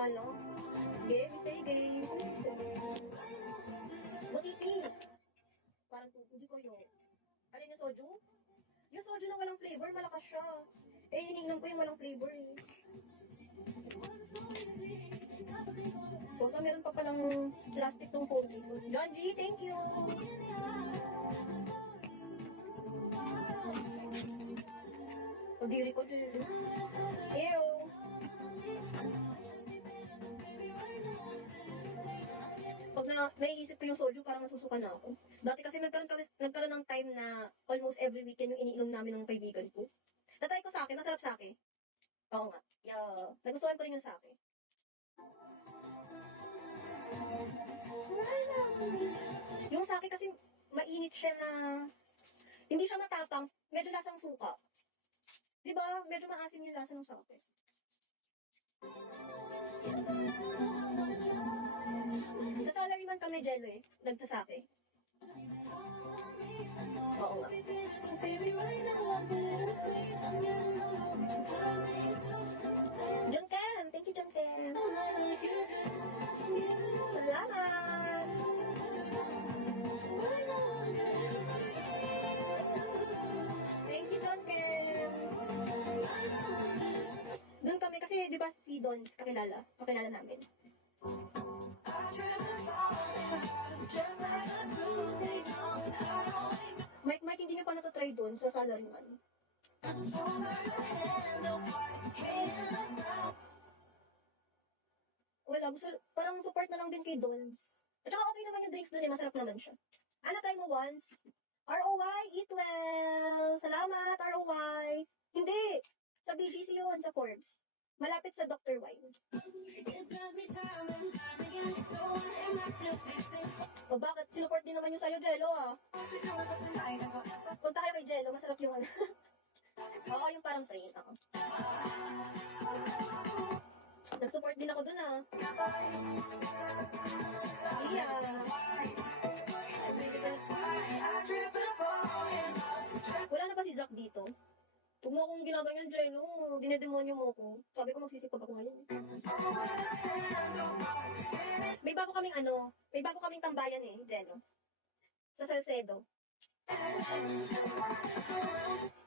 ano? Game, mystery game. Butiti. Parang hindi ko yun. Alin yung soju? Yung soju na walang flavor, malakas siya. Eh, iniinom ko yung walang flavor eh. Baka meron pa palang plastic tong pogi. So, John G, thank you! O, diri ko dyan. Ew! Pag naiisip ko yung soju, parang nasusuka na ako. Dati kasi nagkaroon ng time na almost every weekend yung iniinom namin ng kaibigan ko. Natry ko sake, masarap sake. Oo nga. Yeah. Nagustuhan ko rin yung sake. Yung sake kasi mainit siya na hindi siya matapang, medyo lasang suka. Di ba? Medyo maasim yung lasa ng sake. Sa salaryman kami, Jello eh. Nagsasake. Oo nga. John Ken! Thank you, John Ken! Salamat! Thank you, John Ken! Doon kami kasi, di ba si Don, kakilala namin. Mike, hindi niyo pa natatry doon sa salaryman. Wala, parang support na lang din kay Dons. At saka okay naman yung drinks doon eh, masarap naman siya. Try mo once. ROY, eat well! Salamat, ROY! Hindi! Sa BGC yun, sa Forbes. Malapit sa Dr. Wine. O bakit? Sinuport din naman yung sa'yo, Jello ah. Punta kayo kay Jello, masarap yung ano. Oo, yung parang train ako. Nag-support din ako dun ah. Yeah. Wala na ba si Zach dito? Huwag mo akong ginaganyan, Jello. Dinedemonyo mo ako. Sabi ko magsisipag ako ngayon. May bago kaming tambayan eh, Jello. Sa Salcedo.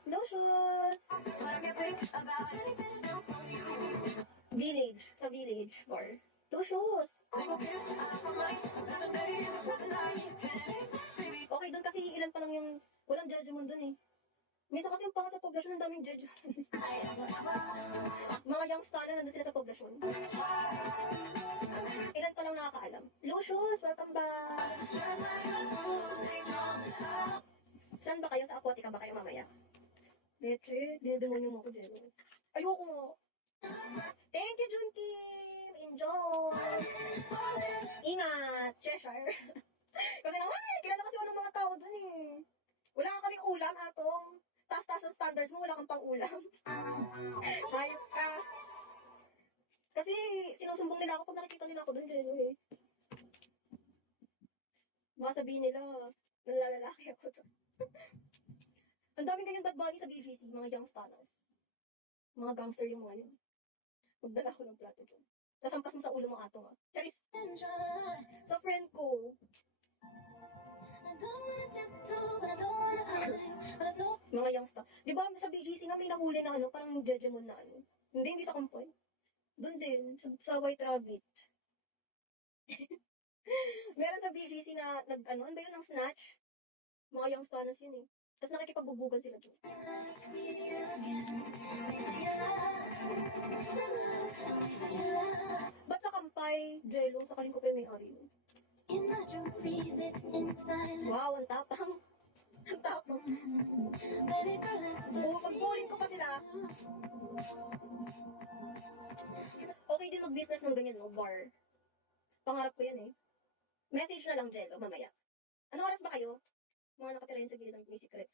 Lucius! Sa village bar. Lucius! Okay, doon kasi ilan pa lang yung walang judgment doon eh. Misa kasi yung pangat sa poblasyon, ang daming judge. Mga youngster na nandun sila sa poblasyon. Ilan pa lang nakakaalam. Lucius, welcome back! Saan ba kayo? Sa Aquatica ba kayo mamaya? Betre, dinedemonyo mo ko dyan. Ayoko mo. Thank you, Jun Kim! Enjoy! Ingat! Cheshire! Kasi naman, kilala kasi walang mga tao dun eh. Wala ka kaming ulam, atong. Taas-taas ang standards mo, wala kang pang ulam. Hayop ka. Kasi sinusumbong nila ako pag nakikita nila ako dun, Jello eh. Baka sabihin nila, nanlalalaki ako to. Ang daming ganyan bad bunny sa BGC, mga youngsters. Mga gangster yung mga yun. Magdala ko ng plato dyan. Sasampas mo sa ulo mo atong ah. Charis! Sa friend ko. Mga youngster. Di ba sa BGC nga may nahuli na ano, parang judgment na ano. Hindi sa Kumpoy. Doon din, sa White Rabbit. Meron sa BGC na ano ba yun, ng snatch? Mga youngsters yun eh. Tapos nakikipagbubugan sila doon. Ba't sa Kampay, Jello, sa kaling ko pa yung may-ari? Wow, ang tapang. Ang tapang. Pag-bowling ko pa sila. Okay din mag-business ng ganyan, no? Bar. Pangarap ko yan eh. Message na lang, Jello, mamaya. Anong oras ba kayo? Mga nakatira yun sa gilid ng may secret.